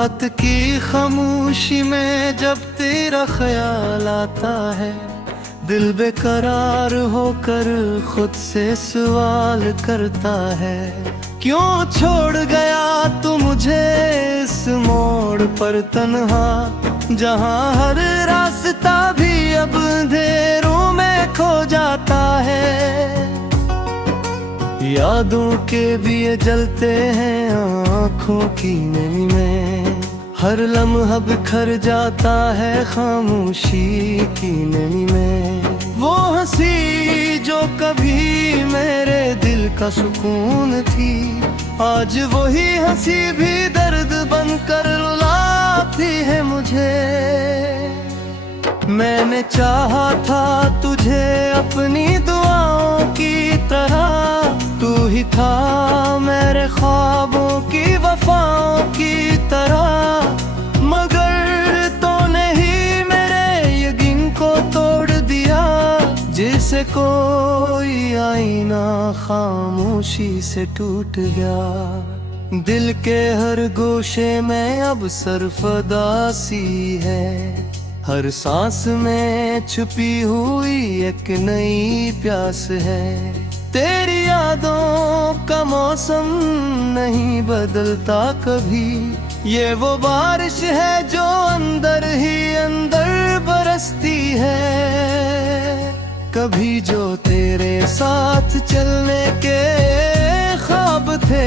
रात की खामोशी में जब तेरा ख्याल आता है, दिल बेकरार होकर खुद से सवाल करता है, क्यों छोड़ गया तू मुझे इस मोड़ पर तन्हा, जहां हर रास्ता भी अब अंधेरों में खो जाता है। यादों के दिए जलते हैं आँखों की नमी में, हर लम्हा बिखर जाता है खामोशी की नमी में। वो हंसी जो कभी मेरे दिल का सुकून थी, आज वही हंसी भी दर्द बनकर रुलाती है मुझे। मैंने चाहा था तुझे अपनी दुआओं की तरह, तू ही था मेरे ख्वाबों की वफाओं की तरह, मगर तो नहीं मेरे यकीन को तोड़ दिया, जिसे कोई आईना खामोशी से टूट गया। दिल के हर गोशे में अब सरफदासी है, हर सांस में छुपी हुई एक नई प्यास है। तेरी यादों का मौसम नहीं बदलता कभी, ये वो बारिश है जो अंदर ही अंदर बरसती है। कभी जो तेरे साथ चलने के ख्वाब थे,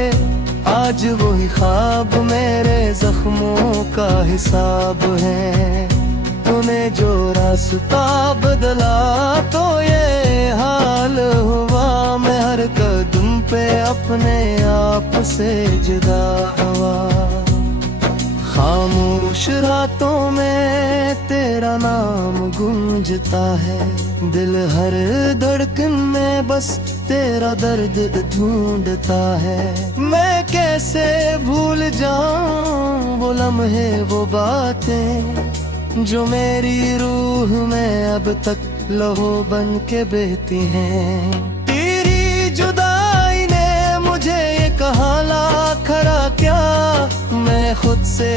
आज वही ख्वाब मेरे जख्मों का हिसाब है। तूने जो रास्ता बदला तो ये हाल हुआ, मैं हर कदम पे अपने आप से जुदा हुआ। खामोश रातों में तेरा नाम गूंजता है, दिल हर धड़कन में बस तेरा दर्द ढूंढता है। मैं कैसे भूल जाऊं वो लम्हे वो बातें जो मेरी रूह में अब तक लहू बन के बहती हैं। तेरी जुदाई ने मुझे ये कहा ला खरा क्या, मैं खुद से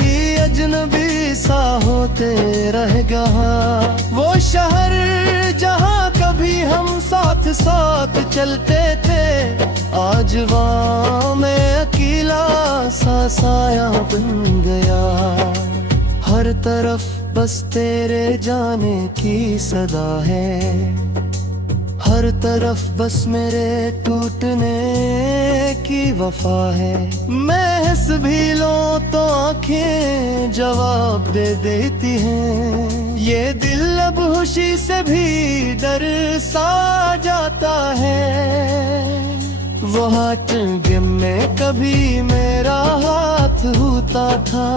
ही अजनबी सा होते रह गया। वो शहर जहाँ कभी हम साथ साथ चलते थे, आज वहाँ मैं अकेला सा साया बन गया। हर तरफ बस तेरे जाने की सदा है, हर तरफ बस मेरे टूटने की वफा है। मैं हंस भी लूं तो आंखें जवाब दे देती हैं, ये दिल अब खुशी से भी डर सा जाता है। वो हाथ में कभी मेरा हाथ होता था,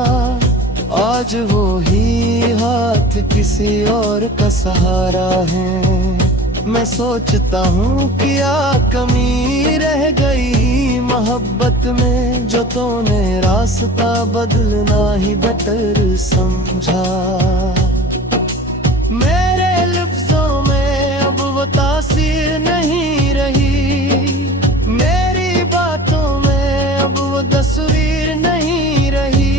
आज वो ही हाथ किसी और का सहारा है। मैं सोचता हूँ क्या कमी रह गई मोहब्बत में, जो तूने रास्ता बदलना ही बेटर समझा। मेरे लफ्जों में अब वो तासीर नहीं रही, मेरी बातों में अब वो तस्वीर नहीं रही।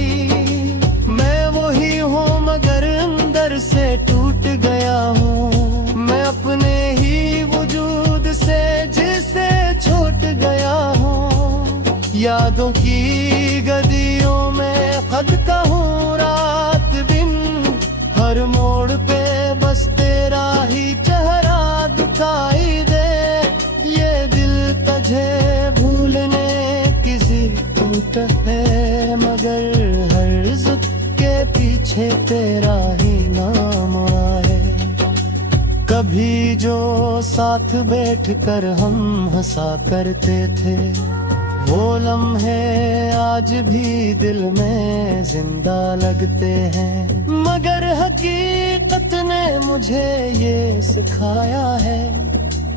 मगर अंदर से टूट गया हूँ, मैं अपने ही वजूद से जिसे छूट गया हूँ। यादों की गलियों में खदता हूँ रात दिन, हर मोड़ पे बस तेरा ही चेहरा दिखाई दे। ये दिल तुझे भूलने की जिद है, मगर हर जिद के पीछे तेरा ही नाम आए। कभी जो साथ बैठ कर हम हंसा करते थे, वो लम्हे आज भी दिल में जिंदा लगते हैं। मगर हकीकत ने मुझे ये सिखाया है,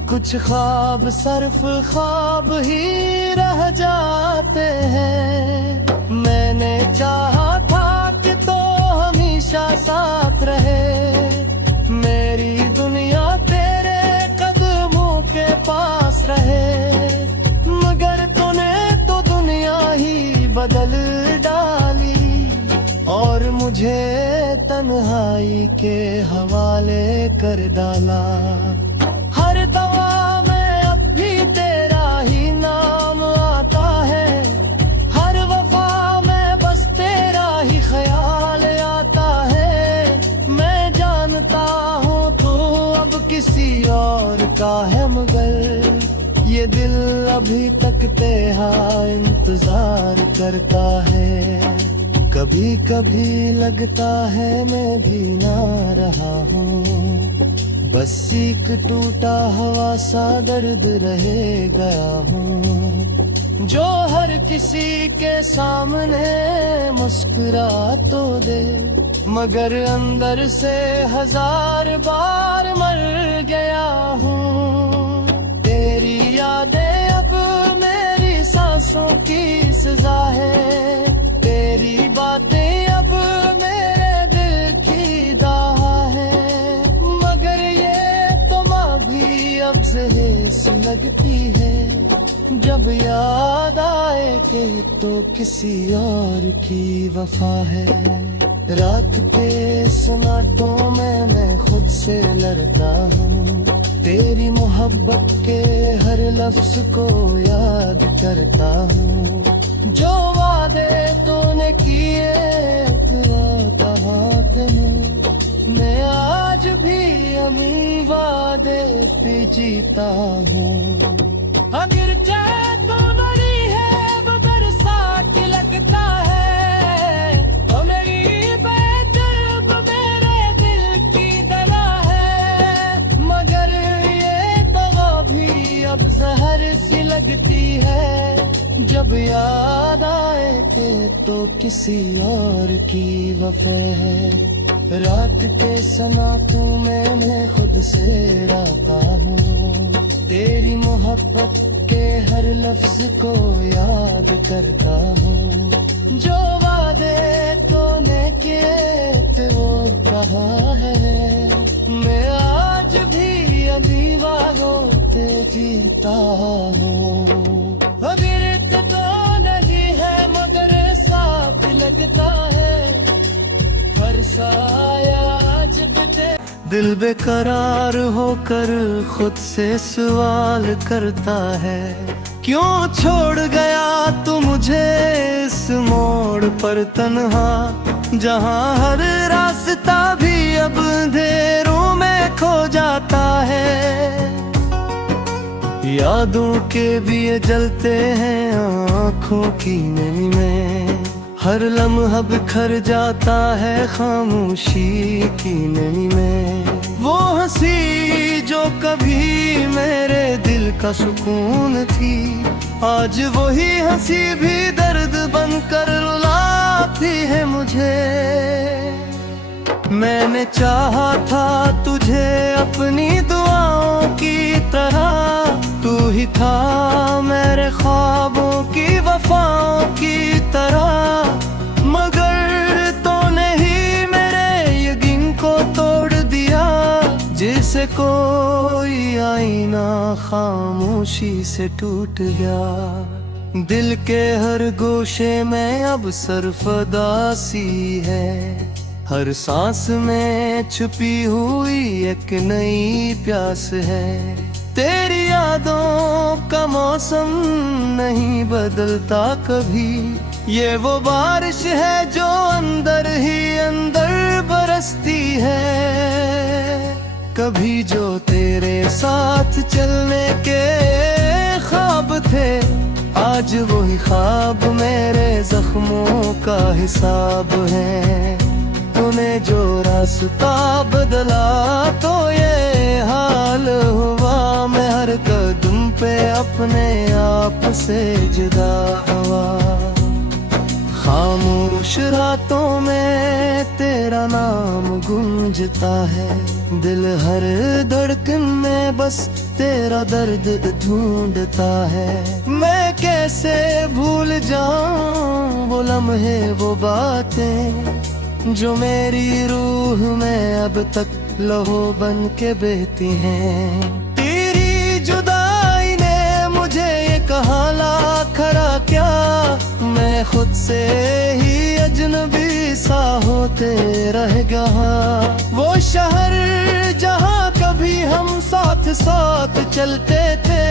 कुछ ख्वाब सिर्फ ख्वाब ही रह जाते हैं। मैंने चाहा था कि तो हमेशा साथ रहे, मेरी दुनिया तेरे कदमों के पास रहे, मगर तूने तो दुनिया ही बदल डाली। कर डाला। हर दवा में अब भी तेरा ही नाम आता है, हर वफा में बस तेरा ही ख्याल आता है। मैं जानता हूँ तो अब किसी और का है, मगर ये दिल अभी तक तेरा इंतजार करता है। कभी कभी लगता है मैं भी ना रहा हूँ, बस एक टूटा हुआ सा दर्द रह गया हूँ, जो हर किसी के सामने मुस्कुरा तो दे, मगर अंदर से हजार बार मर गया हूँ। तेरी यादें अब मेरी सांसों की सजा है, तेरी बातें अब मेरे दिल की दाह है, मगर ये तो माँ भी अब जहर सी लगती है, जब याद आए कि तो किसी और की वफा है। रात के सन्नाटों में मैं खुद से लड़ता हूँ, तेरी मोहब्बत के हर लफ्ज को याद करता हूँ, जो वादे तूने किए कहाँ तेरे, मैं आज भी अमी वादे पे जीता हूँ। अगर चाहे तो बड़ी है मगर साथ लगता है, तो मेरी बेदर्द मेरे दिल की दला है, मगर ये दवा भी अब जहर सी लगती है, जब याद आए कि तो किसी और की वफा है। रात के सन्नाटों में मैं खुद से राता हूँ, तेरी मोहब्बत के हर लफ्ज को याद करता हूँ, जो वादे तूने किए थे वो कहाँ है, मैं आज भी अभी वादों पे जीता हूँ। अभी तो नहीं है मगर साथ लगता है, बरसाया आज बिते। दिल बेकरार होकर खुद से सवाल करता है, क्यों छोड़ गया तू मुझे इस मोड़ पर तन्हा, जहाँ हर रास्ता भी अब अंधेरों में खो जाता है। यादों के दिए जलते हैं आँखों की नमी में, हर लम्हा बिखर जाता है खामोशी की नमी में। वो हंसी जो कभी मेरे दिल का सुकून थी, आज वही हंसी भी दर्द बनकर रुलाती है मुझे। मैंने चाहा था तुझे अपनी दुआओं की तरह, तू ही था मेरे ख्वाबों की वफाओं की तरह, मगर तूने ही मेरे यकीन को तोड़ दिया, जैसे कोई आईना खामोशी से टूट गया। दिल के हर गोशे में अब सरफदासी है, हर सांस में छुपी हुई एक नई प्यास है। तेरी यादों का मौसम नहीं बदलता कभी, ये वो बारिश है जो अंदर ही अंदर बरसती है। कभी जो तेरे साथ चलने के ख्वाब थे, आज वही ख्वाब मेरे जख्मों का हिसाब है। तूने जो रास्ता बदला तो ये हाल हुआ, मैं हर कदम पे अपने आप से जुदा हुआ। खामोश रातों में तेरा नाम गूंजता है, दिल हर धड़कन में बस तेरा दर्द ढूंढता है। मैं कैसे भूल जाऊं वो लम्हे वो बातें जो मेरी रूह में अब तक लहू बन के बहती हैं। तेरी जुदाई ने मुझे ये कहा ला खरा क्या, मैं मैं खुद से ही अजनबी सा होते रह गया। वो शहर जहाँ कभी हम साथ साथ चलते थे,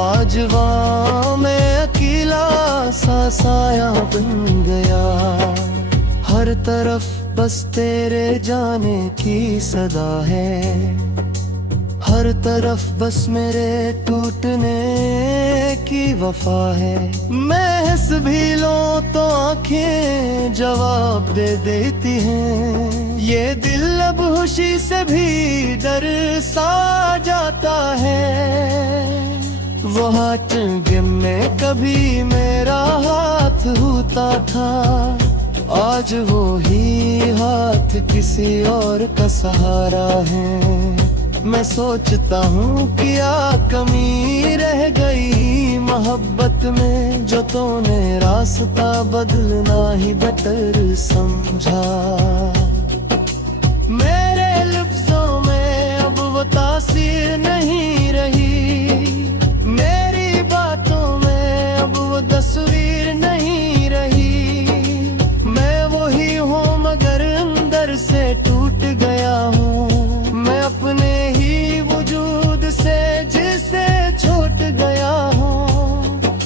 आज वहाँ मैं अकेला सा साया बन गया। हर तरफ बस तेरे जाने की सदा है, हर तरफ बस मेरे टूटने की वफा है। मैं हंस भी लूं तो आंखें जवाब दे देती हैं, ये दिल अब खुशी से भी डर सा जाता है। वो हाथ में कभी मेरा हाथ होता था, आज वो ही हाथ किसी और का सहारा है। मैं सोचता हूँ क्या कमी रह गई मोहब्बत में, जो तूने रास्ता बदलना ही बेटर समझा। मेरे लफ्जों में अब वो तासीर नहीं रही, मेरी बातों में अब वो तस्वीर नहीं रही। मैं वही हूँ मगर अंदर से टूट गया हूँ, मैं अपने ही वजूद से जिसे छूट गया हूँ।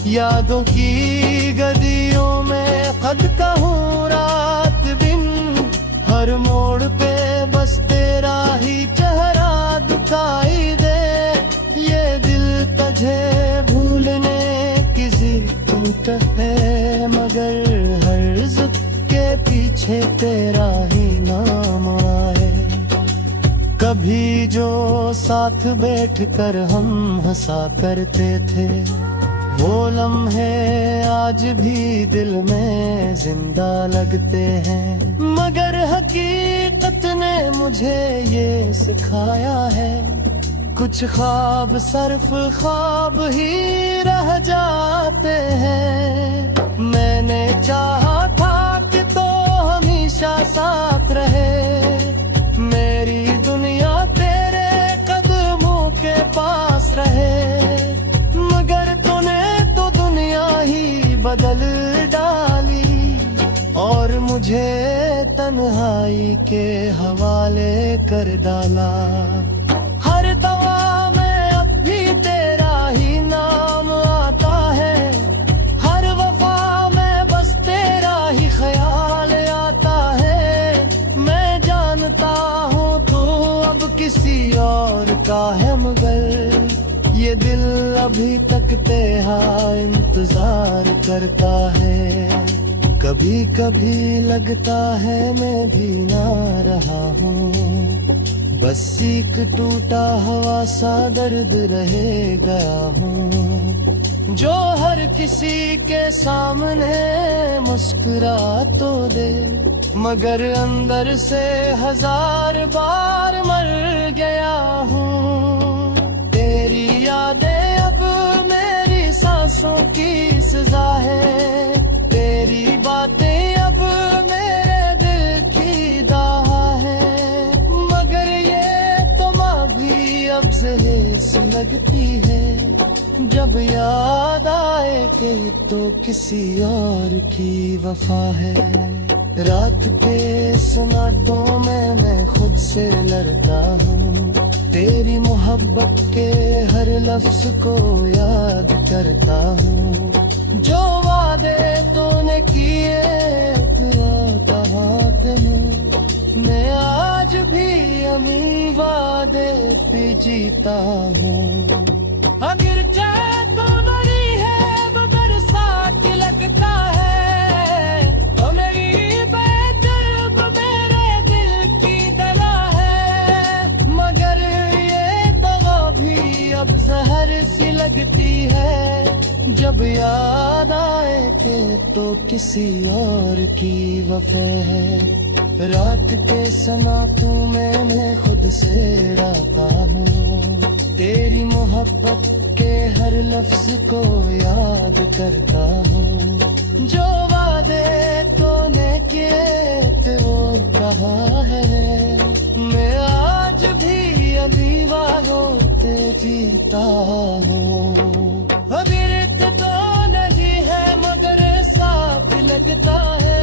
यादों की गलियों में खदका हूँ रात दिन, हर मोड़ पे बस तेरा ही चेहरा दिखाई दे। ये दिल तुझे भूलने की जिद है, मगर हर जिद के पीछे तेरा ही नाम आए। कभी जो साथ बैठकर हम हंसा करते थे, वो लम्हे आज भी दिल में जिंदा लगते हैं। मगर हकीकत ने मुझे ये सिखाया है, कुछ ख्वाब सिर्फ ख्वाब ही रह जाते हैं। मैंने चाहा था कि तो हमेशा साथ रहे, मेरी दुनिया तेरे कदमों के पास रहे। मगर तूने तो दुनिया ही बदल डाली, और मुझे तन्हाई के हवाले कर डाला। हर दवा में अब भी तेरा ही नाम आता है, हर वफा में बस तेरा ही ख्याल आता है। मैं जानता हूँ तू अब किसी और का है, मगर ये दिल अभी तक तेरा इंतजार करता है। कभी कभी लगता है मैं भी ना रहा हूँ, बस एक टूटा हुआ सा दर्द रह गया हूँ, जो हर किसी के सामने मुस्कुरा तो दे, मगर अंदर से हजार बार मर गया हूँ। तेरी यादें अब मेरी सांसों की सजा है, तेरी बातें अब मेरे दिल की दाह है। मगर ये तो माँ भी अब जहर सी लगती है, जब याद आए कि तो किसी और की वफा है। रात के सन्नाटों में मैं खुद से लड़ता हूँ, तेरी मोहब्बत के हर लफ्ज को याद करता हूँ। जो वादे तूने किए मैं आज भी अमी वादे पे जीता हूँ। अगर चाहे तो नहीं है मगर साथ लगता है, तो मेरी बेदर्द मेरे दिल की दला है। मगर ये दवा भी अब जहर सी लगती है, जब याद आए कि तो किसी और की वफा है। रात के सन्नाटों में मैं खुद से डरता हूँ, तेरी मोहब्बत के हर लफ्ज को याद करता हूँ। जो वादे तूने किए थे वो कहाँ है, मैं आज भी अभी वादों पे जीता हूँ। अभी तो नहीं है मगर साथ लगता है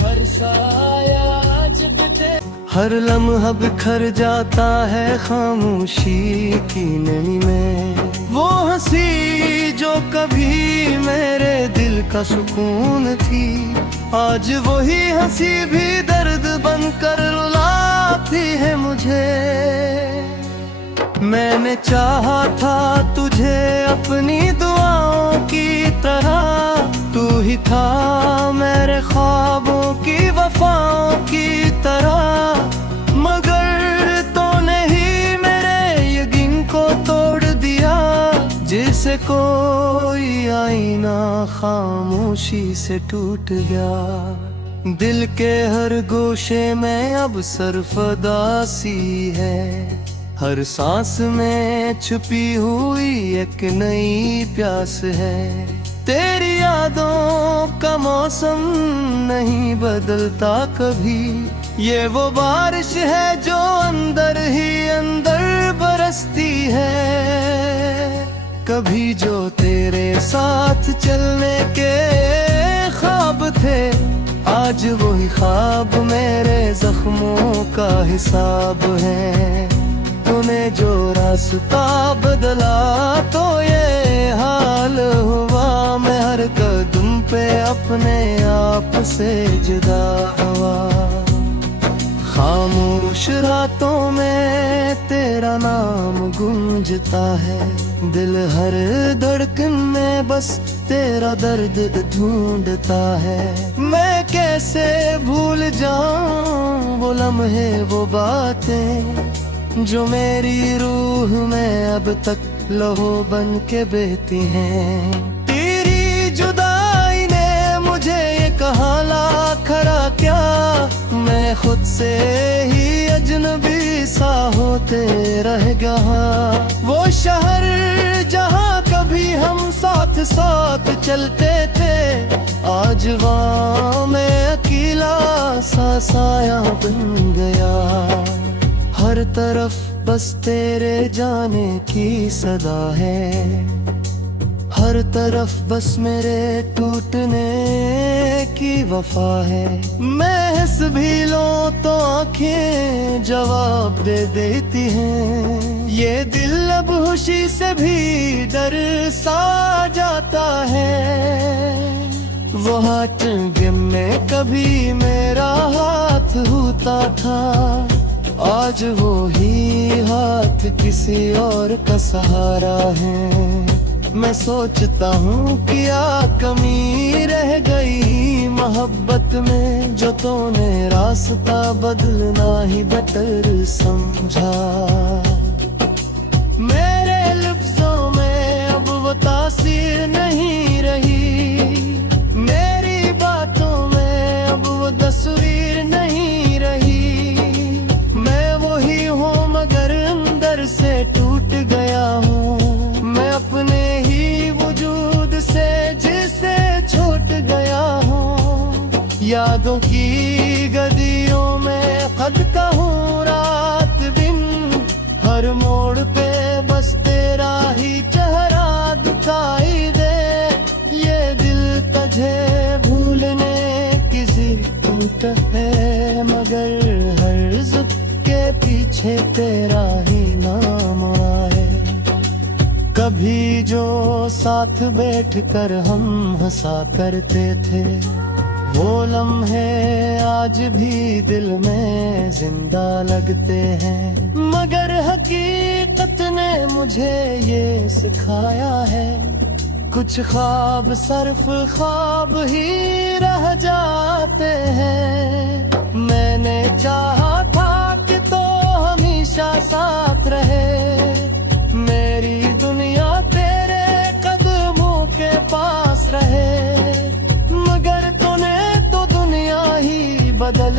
हर साया आज बिते, हर लम्हा बिखर जाता है खामोशी की नमी में। वो हंसी जो कभी मेरे दिल का सुकून थी, आज वही हंसी भी दर्द बनकर रुलाती है मुझे। मैंने चाहा था तुझे अपनी दुआओं की तरह, तू ही था मेरे ख्वाबों की वफाओं की तरह, मगर तूने ही मेरे यकीन को तोड़ दिया, जिसे कोई आईना खामोशी से टूट गया। दिल के हर गोशे में अब सरफदासी है, हर सांस में छुपी हुई एक नई प्यास है। तेरी यादों का मौसम नहीं बदलता कभी, ये वो बारिश है जो अंदर ही अंदर बरसती है। कभी जो तेरे साथ चलने के ख्वाब थे, आज वही ख्वाब मेरे जख्मों का हिसाब है। तूने जो रास्ता बदला तो ये हाल हुआ, मैं हर कदम पे अपने आप से जुदा हुआ। खामोश रातों में तेरा नाम गूंजता है, दिल हर धड़कन में बस तेरा दर्द ढूंढता है। मैं कैसे भूल जाऊं वो लम्हे वो बातें जो मेरी रूह में अब तक लहू बन के बहती हैं। तेरी जुदाई ने मुझे ये कहा ला खड़ा क्या, मैं खुद से ही अजनबी सा होते रह गया। वो शहर जहाँ कभी हम साथ साथ चलते थे, आज वहाँ मैं अकेला सा साया बन गया। हर तरफ बस तेरे जाने की सदा है, हर तरफ बस मेरे टूटने की वफा है। मैं हंस भी लूं तो आंखें जवाब दे देती हैं, ये दिल अब खुशी से भी डर सा जाता है। वो हाथ में कभी मेरा हाथ होता था, आज वो ही हाथ किसी और का सहारा है। मैं सोचता हूँ क्या कमी रह गई मोहब्बत में, जो तूने रास्ता बदलना ही बेटर समझा। मेरे लफ्जों में अब वो तासीर नहीं रही, मेरी बातों में अब वो तस्वीर नहीं रही। मगर अंदर से टूट गया हूँ, मैं अपने ही वजूद से जिसे छूट गया हूँ। यादों की गलियों में खदता हूँ रात दिन, हर मोड़ पे बस तेरा ही चेहरा दिखाई दे। ये दिल तुझे भूलने की ज़रूरत है, मगर हर ज़ुबान के पीछे तेरा ही नाम आए। कभी जो साथ बैठकर हम हंसा करते थे, वो लम्हे आज भी दिल में जिंदा लगते हैं। मगर हकीकत ने मुझे ये सिखाया है, कुछ ख्वाब सिर्फ ख्वाब ही रह जाते हैं। मैंने चाहा था कि तो हमेशा साथ रहे, मेरी दुनिया तेरे कदमों के पास रहे। मगर तूने तो दुनिया ही बदल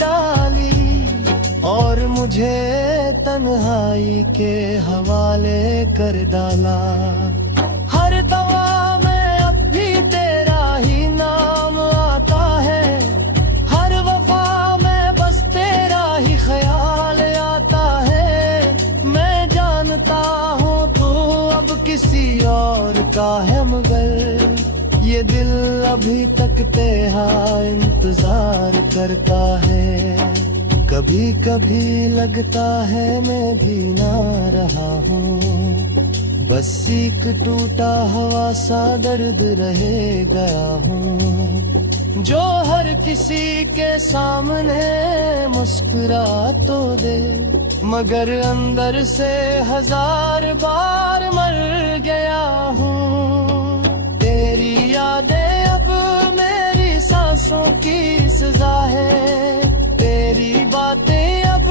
डाली, और मुझे तन्हाई के हवाले कर डाला। हर दवा में अब भी तेरा ही नाम आता है, हर वफा में बस तेरा ही ख्याल आता है। मैं जानता हूँ तू अब किसी और का है, मगर ये दिल अभी तक तेरा इंतजार करता है। कभी कभी लगता है मैं भी ना रहा हूँ, बस एक टूटा हुआ सा दर्द रह गया हूँ, जो हर किसी के सामने मुस्कुरा तो दे, मगर अंदर से हजार बार मर गया हूँ। तेरी यादें अब मेरी सांसों की सजा है, तेरी बातें अब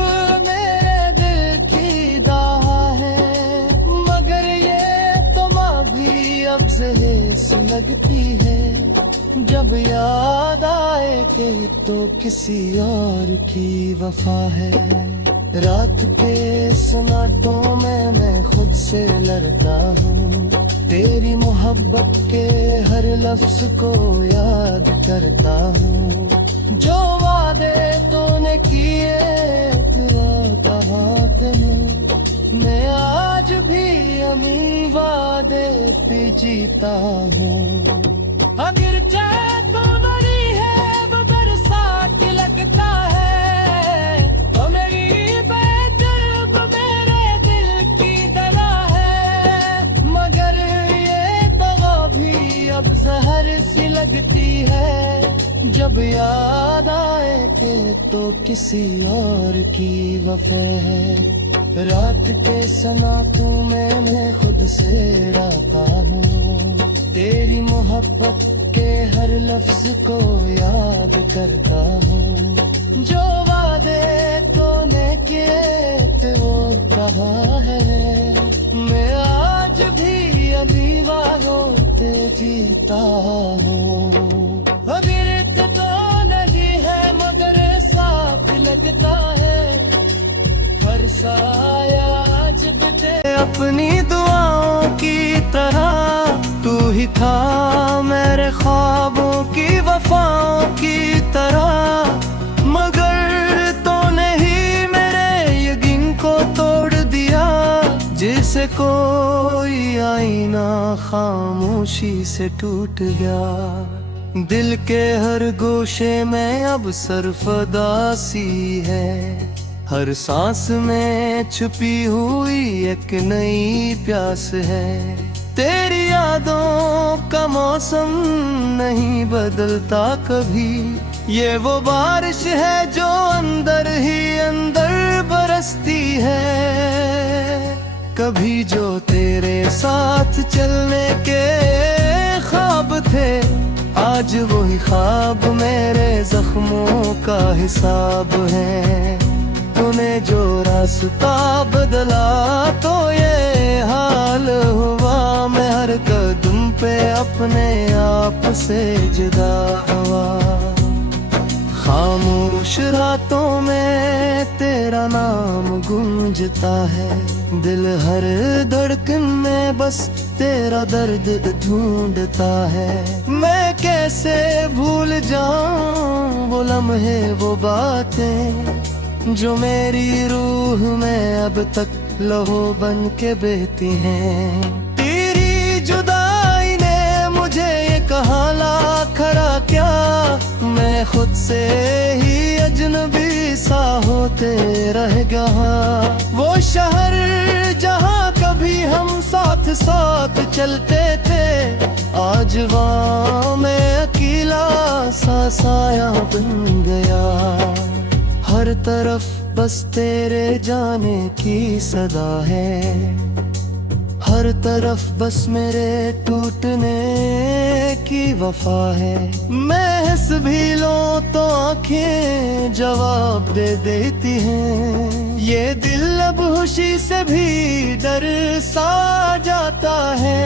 मेरे दिल की दाह है, मगर ये तो माँ भी अब जहर सी लगती है, जब याद आए कि तो किसी और की वफा है। रात के सन्नाटों में मैं खुद से लड़ता हूँ, तेरी मोहब्बत के हर लफ्ज को याद करता हूँ, जो वादे तूने किए तेरा कहाँ पे हैं, मैं आज भी अमी वादे पे जीता हूँ। अगर चाहे तो बड़ी है वो बरसात लगता है, तो मेरी बेदर्द मेरे दिल की तरह है, मगर ये दवा भी अब जहर सी लगती है, जब याद आए कि तो किसी और की वफा है। रात के सन्नाटों में मैं खुद से डरता हूँ, तेरी मोहब्बत के हर लफ्ज को याद करता हूँ, जो वादे तूने किए थे वो कहाँ है, मैं आज भी अभी वादों पे जीता हूँ। अभी तो नहीं है मगर साफ लगता है, बरसाया आज बते अपनी दुआओं की तरह, तू ही था मेरे ख्वाबों की वफाओं की तरह, मगर तूने ही मेरे यकीन को तोड़ दिया, जैसे कोई आईना खामोशी से टूट गया। दिल के हर गोशे में अब सरफदासी है, हर सांस में छुपी हुई एक नई प्यास है, तेरी यादों का मौसम नहीं बदलता कभी, ये वो बारिश है जो अंदर ही अंदर बरसती है। कभी जो तेरे साथ चलने के ख्वाब थे, आज वही ख्वाब मेरे जख्मों का हिसाब है, तूने जो रास्ता बदला तो ये हाल हुआ, मैं हर कदम पे अपने आप से जुदा हुआ। खामोश रातों में तेरा नाम गूंजता है, दिल हर धड़कन में बस तेरा दर्द ढूंढता है, मैं कैसे भूल जाऊं वो लम्हे वो बातें जो मेरी रूह में अब तक लहू बन के बहती हैं। तेरी जुदाई ने मुझे ये कहाँ ला खड़ा क्या, मैं खुद से ही अजनबी सा होते रह गया। वो शहर जहाँ कभी हम साथ साथ चलते थे, आज वहाँ मैं अकेला सा साया बन गया। हर तरफ बस तेरे जाने की सदा है, हर तरफ बस मेरे टूटने की वफा है। मैं हंस भी लूं तो आंखें जवाब दे देती हैं, ये दिल अब खुशी से भी डर सा जाता है।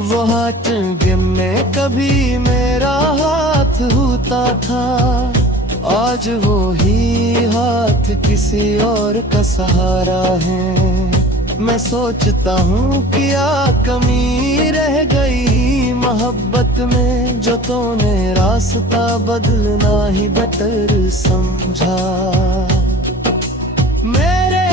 वो हाथ में कभी मेरा हाथ होता था, आज वो ही हाथ किसी और का सहारा है। मैं सोचता हूँ क्या कमी रह गई मोहब्बत में, जो तूने रास्ता बदलना ही बेटर समझा। मेरे